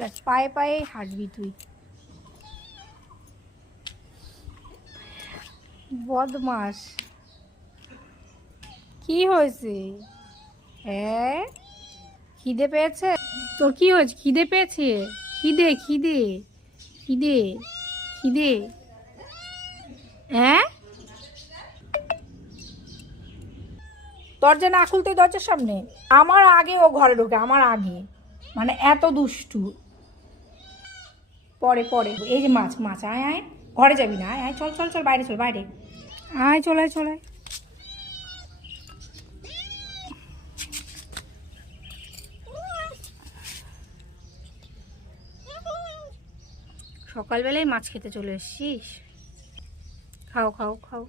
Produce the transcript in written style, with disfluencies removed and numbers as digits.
দেখ পায়ে পায়ে হাঁটবি তুই, বদমাস। কি হয়েছে? হ্যাঁ, খিদে পেয়েছে তোর? কি হয়েছে? খিদে পেয়েছে? খিদে খিদে খিদে খিদে, হ্যাঁ? দরজা না খুলতে দরজার সামনে আমার আগে ও ঘরে ঢোকে, আমার আগে, মানে এত দুষ্টু। পরে পরে এই যে মাছ মাছ, আয় আয়, ঘরে যাবি না, আয় আয়, চল চল চল, বাইরে চল, বাইরে আয়, চলায় চলায়। সকালবেলায় মাছ খেতে চলে এসছিস? খাও খাও খাও।